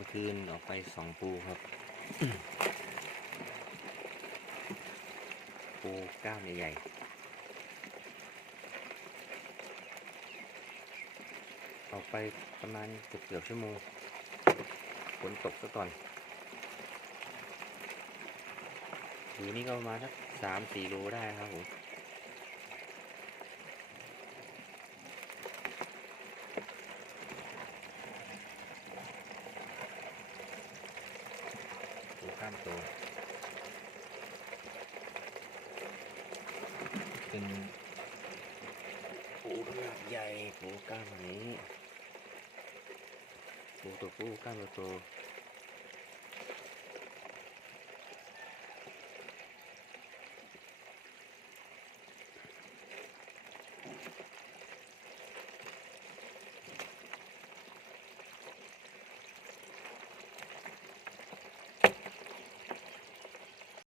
มื่อคืนออกไปสองปูครับ ปูก้ามใหญ่ๆออกไปประมาณเกือบเกือบชั่วโมงฝนตกซะก่อนอยู่นี่ก็ประมาณสักสามสี่โลได้ครับผม ข้ามโตเป็นปูขนาดใหญ่ปูกล้ามนี้ปูตัวปูกล้ามโต